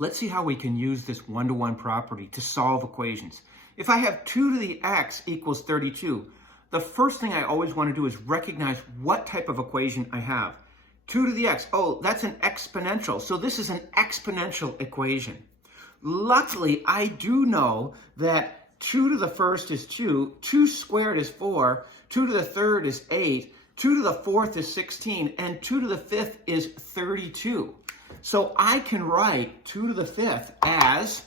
Let's see how we can use this one-to-one property to solve equations. If I have 2 to the x equals 32, the first thing I always want to do is recognize what type of equation I have. 2 to the x, oh, that's an exponential. So this is an exponential equation. Luckily, I do know that 2 to the first is 2, 2 squared is 4, 2 to the third is 8, 2 to the fourth is 16, and 2 to the fifth is 32. So I can write 2 to the fifth as,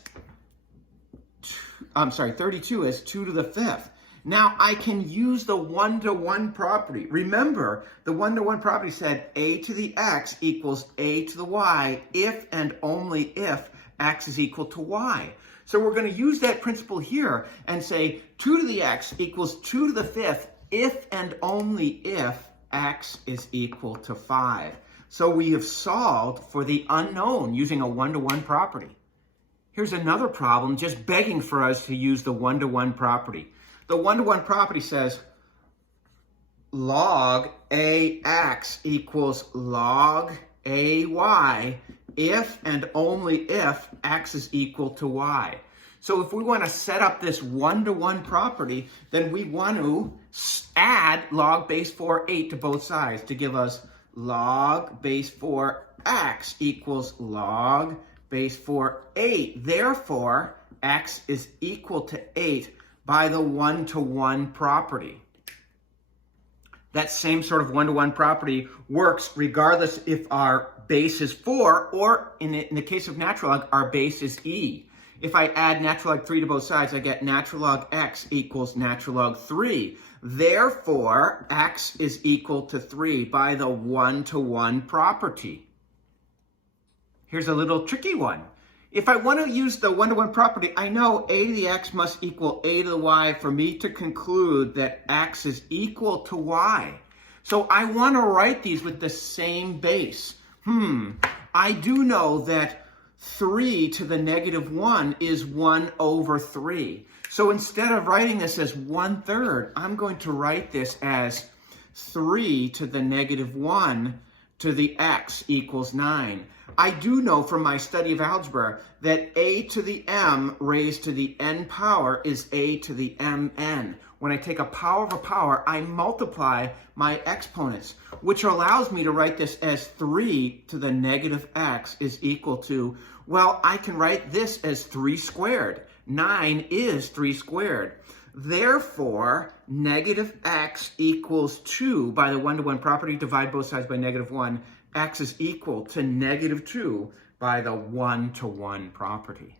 32 as 2 to the fifth. Now I can use the one-to-one property. Remember, the one-to-one property said a to the x equals a to the y if and only if x is equal to y. So we're going to use that principle here and say 2 to the x equals 2 to the fifth if and only if x is equal to 5. So we have solved for the unknown using a one-to-one property. Here's another problem just begging for us to use the one-to-one property. The one-to-one property says log ax equals log ay if and only if x is equal to y. So if we want to set up this one-to-one property, then we want to add log base 4 8 to both sides to give us log base 4 x equals log base 4 8. Therefore, x is equal to 8 by the one-to-one property. That same sort of one-to-one property works regardless if our base is 4 or, in the case of natural log, our base is e. If I add natural log 3 to both sides, I get natural log x equals natural log 3. Therefore, x is equal to 3 by the one-to-one property. Here's a little tricky one. If I want to use the one-to-one property, I know a to the x must equal a to the y for me to conclude that x is equal to y. So I want to write these with the same base. I do know that 3 to the negative 1 is 1 over 3. So instead of writing this as 1/3, I'm going to write this as 3 to the negative 1 to the x equals 9. I do know from my study of algebra that a to the m raised to the n power is a to the mn. When I take a power of a power, I multiply my exponents, which allows me to write this as 3 to the negative x is equal to, well, I can write this as 3 squared. 9 is 3 squared. Therefore, negative x equals 2 by the one-to-one property. Divide both sides by negative 1. X is equal to negative 2 by the one-to-one property.